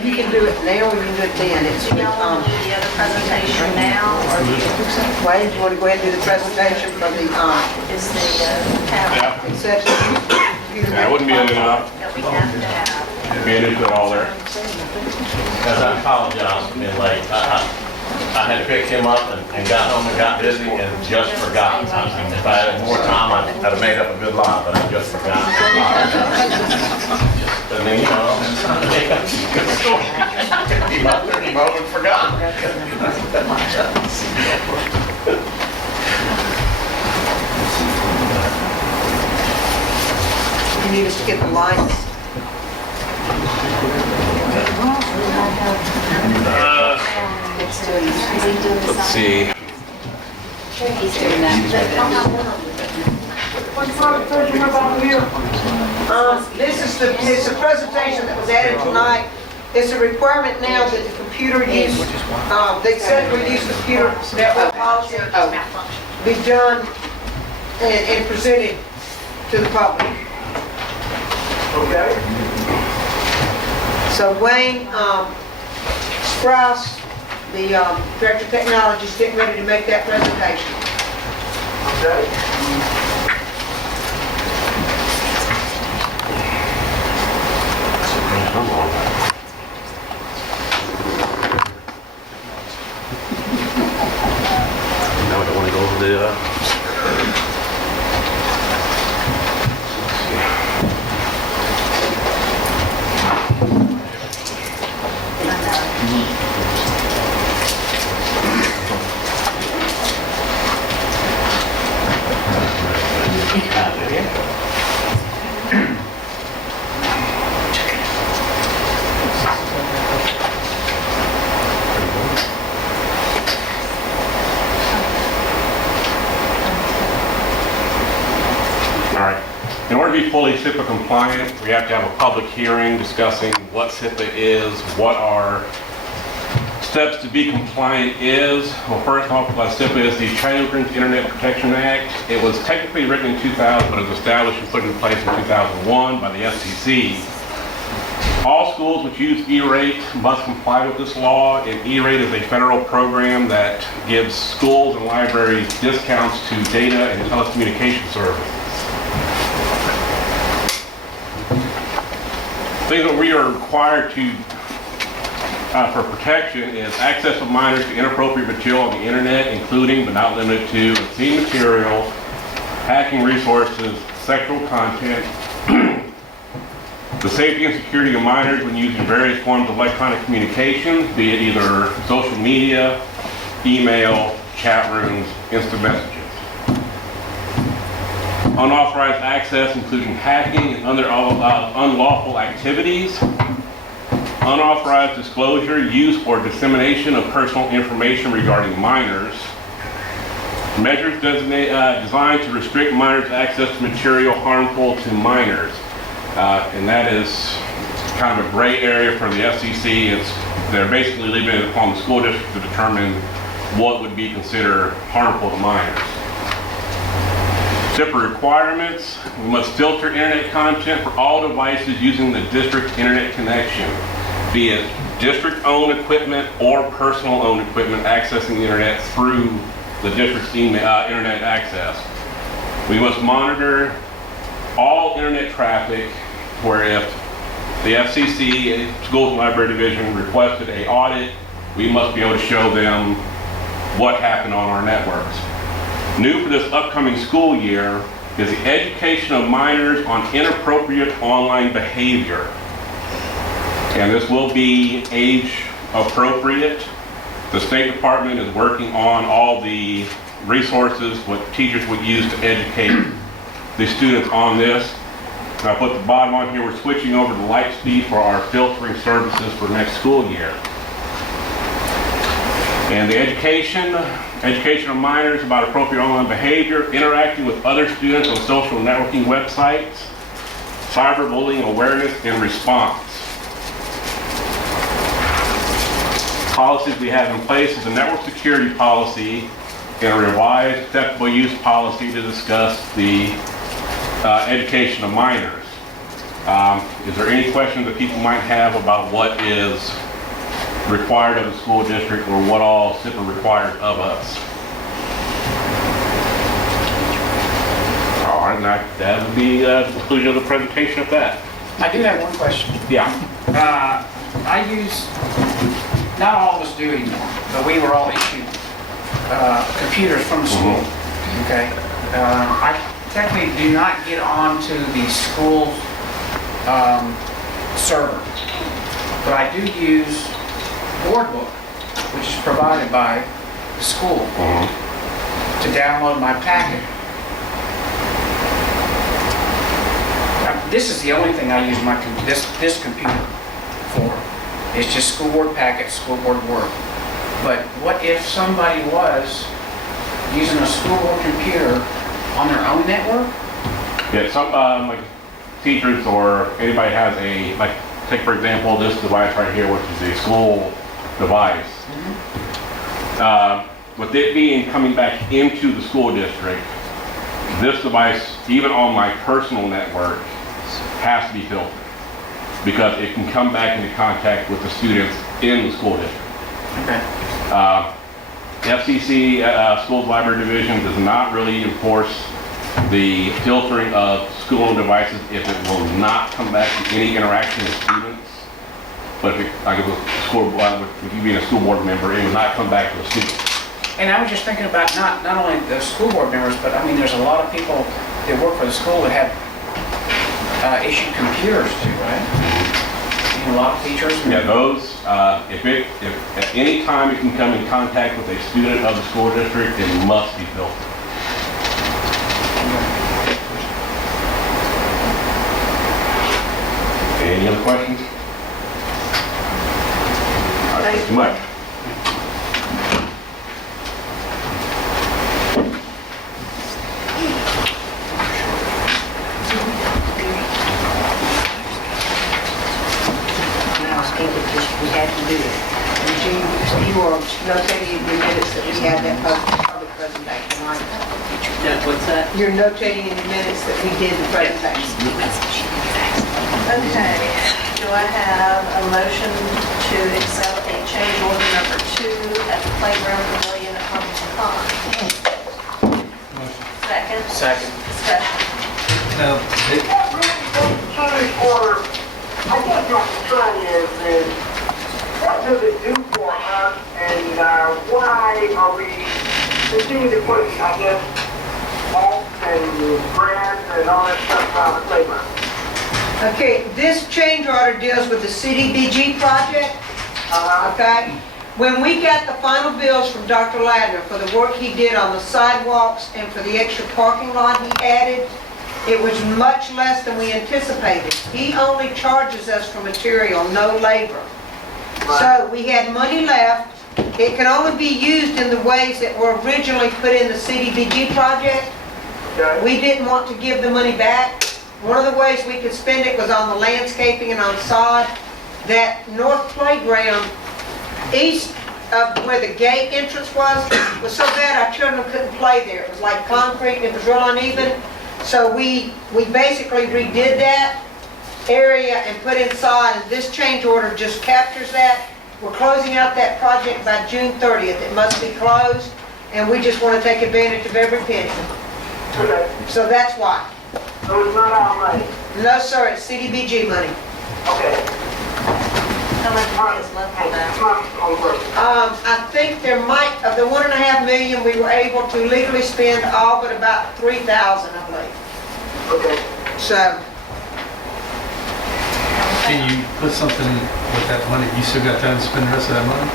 You can do it now or you can do it then. It's, Do y'all want to do the other presentation now, or Wayne, you want to go ahead and do the presentation from the, is the tablet Yeah, exception? that wouldn't be enough. that we have to have? Be into it all there. Because I apologize for being late. I had picked him up and got home and got busy and just forgot. If I had more time, I'd have made up a good lie, but I just forgot. I mean, you know, good story. He must have and forgot. You need us to get the lights. Let's see. He's doing that. It's a presentation that was added tonight. It's a requirement now that the computer use, the acceptable use of computer network policy be done and presented to the public. Okay. So Wayne Sprouse, the Director of Technology, is getting ready to make that presentation. Okay. Now I don't want to go over the, all right. In order to be fully SIPA compliant, we have to have a public hearing discussing what SIPA is, what our steps to be compliant is. Well, first off, SIPA is the Children's Internet Protection Act. It was technically written in 2000, but it was established and put into place in 2001 by the FCC. All schools which use E-rate must comply with this law, and E-rate is a federal program that gives schools and libraries discounts to data and telecommunication services. Things that we are required to for protection is access of minors to inappropriate material on the internet, including but not limited to obscene material, hacking resources, sexual content, the safety and security of minors when using various forms of electronic communications, be it either social media, email, chat rooms, instant messages. Unauthorized access, including hacking and other unlawful activities. Unauthorized disclosure, use, or dissemination of personal information regarding minors. Measures designed to restrict minors' access to material harmful to minors. And that is kind of a gray area for the FCC. They're basically leaving it upon the school district to determine what would be considered harmful to minors. SIPA requirements: we must filter internet content for all devices using the district internet connection, be it district-owned equipment or personal-owned equipment accessing the internet through the district's internet access. We must monitor all internet traffic, where if the FCC, Schools and Library Division, requested an audit, we must be able to show them what happened on our networks. New for this upcoming school year is the education of minors on inappropriate online behavior. And this will be age appropriate. The State Department is working on all the resources what teachers would use to educate the students on this. And I put the bottom on here, we're switching over to Lightspeed for our filtering services for next school year. And the education of minors about appropriate online behavior, interacting with other students on social networking websites, cyberbullying awareness and response. Policies we have in place is a network security policy and a revised acceptable use policy to discuss the education of minors. Is there any questions that people might have about what is required of the school district or what all SIPA requires of us? All right, now that would be the conclusion of the presentation of that. I do have one question. Yeah. I use, not all of us do anymore, but we were all issued computers from the school, okay? I technically do not get onto the school server, but I do use Boardbook, which is provided by the school, to download my packet. This is the only thing I use this computer for. It's just school board packets, school board work. But what if somebody was using a school board computer on their own network? Yeah, some, like teachers or anybody has a, like, take for example, this device right here, which is a school device. With it being coming back into the school district, this device, even on my personal network, has to be filtered because it can come back into contact with the students in the school district. Okay. FCC, Schools Library Division, does not really enforce the filtering of school-owned devices if it will not come back to any interaction with students. But if it, like if with you being a school board member, it would not come back to the students. And I was just thinking about not only the school board members, but I mean, there's a lot of people that work for the school that have issued computers too, right? You know, a lot of teachers. Yeah, those, if at any time it can come in contact with a student of the school district, it must be filtered. Any other questions? All right, thank you much. We had to do it. And you were notating in your minutes that we had that public presentation, right? What's that? You're notating in your minutes that we did the presentation. Okay, do I have a motion to accept a change order number 2 at the playground pavilion at Huntington Pond? Second? Second. Discussion. I guess my concern is what does it do for us and why are we continuing to put, I guess, mulch and grass and all that stuff around the playground? Okay, this change order deals with the CDBG project, okay? When we got the final bills from Dr. Ladner for the work he did on the sidewalks and for the extra parking lot he added, it was much less than we anticipated. He only charges us for material, no labor. So we had money left. It can only be used in the ways that were originally put in the CDBG project. Okay. We didn't want to give the money back. One of the ways we could spend it was on the landscaping and on sod. That north playground, east of where the gate entrance was so bad our children couldn't play there. It was like concrete and it was real uneven. So we basically redid that area and put in sod, and this change order just captures that. We're closing out that project by June 30th. It must be closed, and we just want to take advantage of every penny. Okay. So that's why. So it's not our money? No, sir, it's CDBG money. Okay. How much money is left for that? It's not on purpose. I think there might, of the 1.5 million, we were able to legally spend all but about 3,000, I believe. Okay. So, Can you put something with that money? You still got time to spend the rest of that money?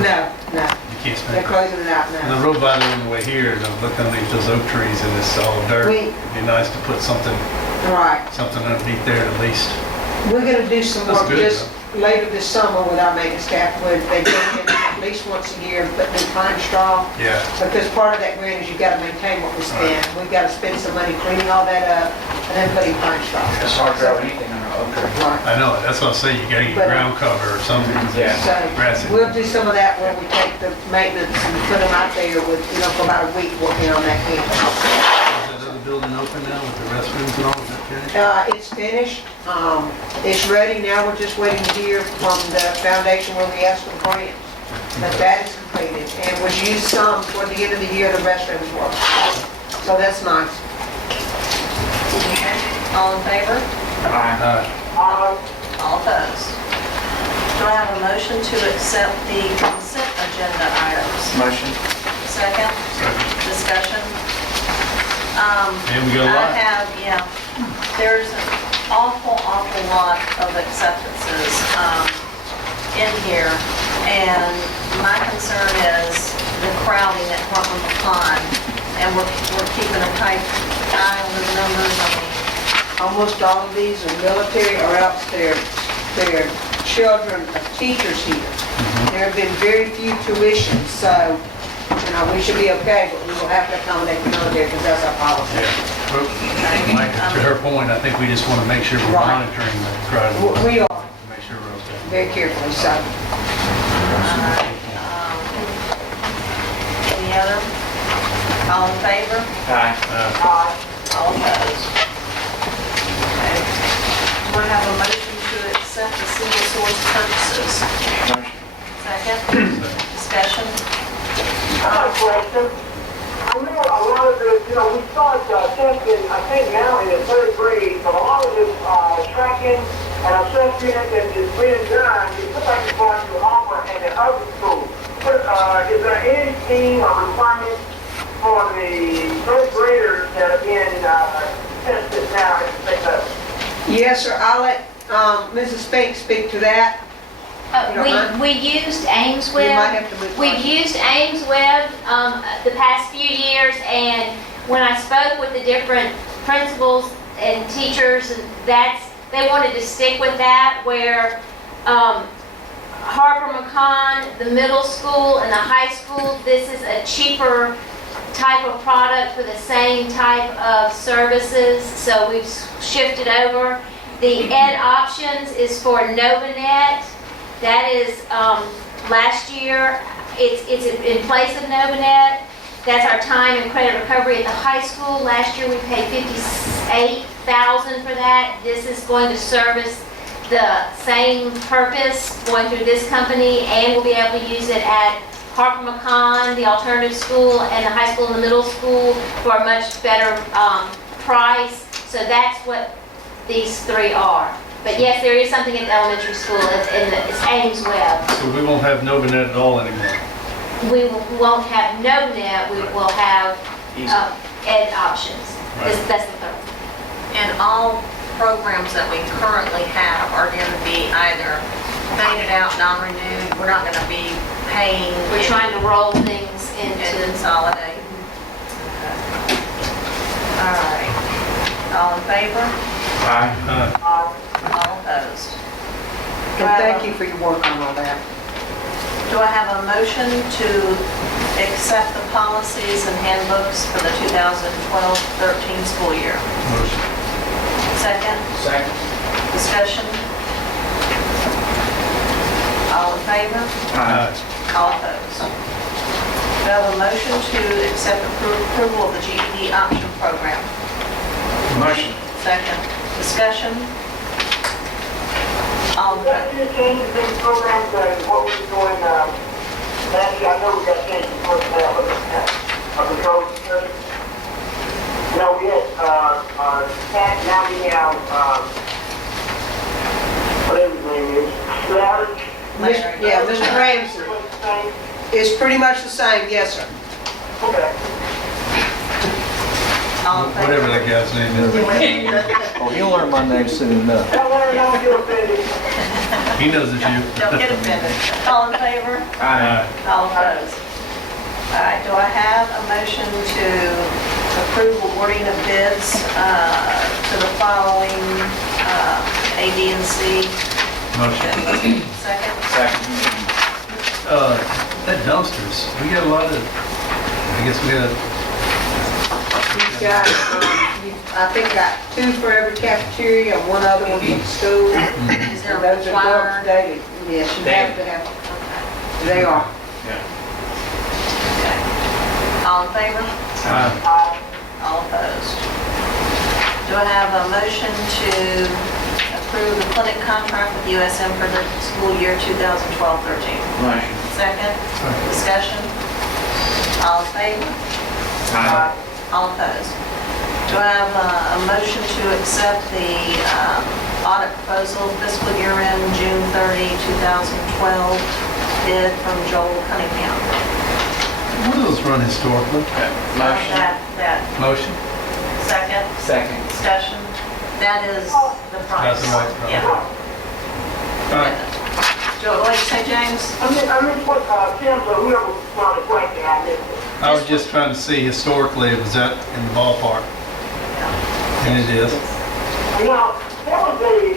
no. You can't spend They're it. closing it out And now. I rode by there on the way here, and I looked underneath those oak trees, and it's all dirt. We- It'd be nice to put something Right. underneath there at least. We're gonna do some That's work good, just later this summer with our maintenance staff, where they go in at least once a year and put new pine straw. Yeah. Because part of that grant is you gotta maintain what we spend. We've gotta spend some money cleaning all that up and then putting pine straw. It's hard to grow anything on an oak tree. Right. I know, that's what I'm saying, you gotta get But- ground cover or something. Yeah. Grass So it. we'll do some of that where we take the maintenance and put them out there with, for about a week working on that campus. That other building open now with the restrooms and all, is that finished? It's finished, it's ready, now we're just waiting to hear from the foundation where we asked for grants. But that is completed, and was used some toward the end of the year, the restrooms were. So that's nice. All in favor? Aye. All opposed? Do I have a motion to accept the consent agenda items? Motion. Second? Discussion? And we got a lot. There's an awful lot of acceptances in here, and my concern is the crowding at Harper McCon, and we're keeping a tight eye on the numbers. I mean, Almost all of these are military or else they're children of teachers here. There have been very few tuitions, so, we should be okay, but we will have to accommodate the military because that's our policy. Well, Mike, to her point, I think we just want to make sure we're Right. monitoring the crowd. We are, Make sure we're okay. very carefully, so. Any other? All in favor? Aye. All opposed? Okay. Do I have a motion to accept the single source purchases? Motion. Second? Discussion? I have a question. I know a lot of this, we start testing, I think now in the third grade, but a lot of this tracking and assessment that is being done, it looks like it's going to offer in the other schools. Is there any team or requirement for the third graders that are being tested now at the state level? Yes, sir, I'll let Mrs. Spink speak to that. We used Ames You might Web. have to move We've on. used Ames Web the past few years, and when I spoke with the different principals and teachers, and they wanted to stick with that, where Harper McCon, the middle school and the high school, this is a cheaper type of product for the same type of services, so we've shifted over. The Ed Options is for NovaNet. That is, last year, it's in place of NovaNet. That's our time and credit recovery at the high school. Last year, we paid $58,000 for that. This is going to service the same purpose going through this company, and we'll be able to use it at Harper McCon, the alternative school, and the high school and the middle school for a much better price. So that's what these three are. But yes, there is something at the elementary school. It's Ames Web. So we won't have NovaNet at all anymore. We won't have NovaNet. We will have Ed Options. Right. That's the third. And all programs that we currently have are going to be either faded out, non-renewed. We're not going to be paying. We're trying to roll things and into. consolidate. All right. All in favor? Aye. All opposed? And thank you for your work on all that. Do I have a motion to accept the policies and handbooks for the 2012-13 school year? Motion. Second? Second. Discussion? All in favor? Aye. All opposed? Do I have a motion to accept approval of the GED option program? Motion. Second. Discussion? All in Is that favor? any changes in the program that what we're doing last year? I know we got changes in personnel, but control security. No, we had, now we have, whatever his name is, Larry. Yeah, Mr. Ramsey. It's pretty much the same, yes, sir. Okay. All in favor? Whatever that guy's name is. Oh, he'll learn my name soon enough. Don't worry, don't get offended. He knows it's you. Don't get offended. All in favor? Aye. All opposed? All right, do I have a motion to approve awarding of bids to the following A, B, and C? Motion. Second? Second. That dumpsters, we got a lot of, I guess we got, You've got, I think got 2 for every cafeteria and 1 other one for the school. Is there a Those are required? updated. Yes, you have to have, they are. Okay. All in favor? uh, All opposed? Do I have a motion to approve the clinic contract with USM for the school year 2012-13? Motion. Second, discussion. All in favor? Aye. All opposed? Do I have a motion to accept the audit proposal fiscal year end June 30, 2012 bid from Joel Cunningham? What do those run historically? Motion. That, Motion? second, Second. discussion. That is the price. That's the right price. Yeah. All right. What did you say, James? I mean, what, Tim, so whoever wanted to question, I missed it. I was just trying to see historically, was that in the ballpark? And it is. Now, there was a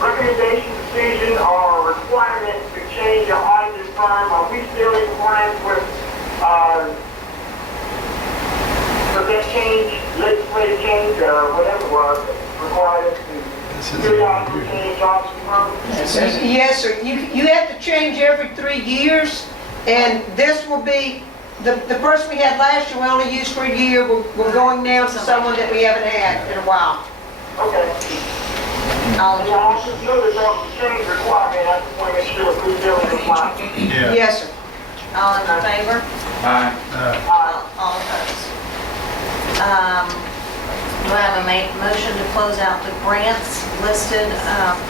recommendation, decision, or requirement to change the auditing firm. Are we still in compliance with that change, legislative change, or whatever it was, required us This to is periodically change auditing firms? It says it. Yes, sir. You have to change every 3 years, and this will be, the person we had last year, we only used for a year. We're going now to someone that we haven't had in a while. Okay. All And in I also know that there was a change requirement, I just want to make sure if we're still in compliance. Yeah. Yes, sir. all in favor? Aye. All opposed? Do I have a motion to close out the grants listed,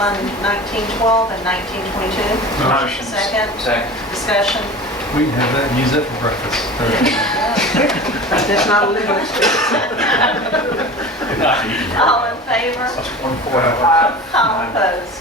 Fund 1912 and 1922? Motion. Second, Second. discussion. We can have that and use that for breakfast. That's not a legal expense. All in favor? Uh, All opposed?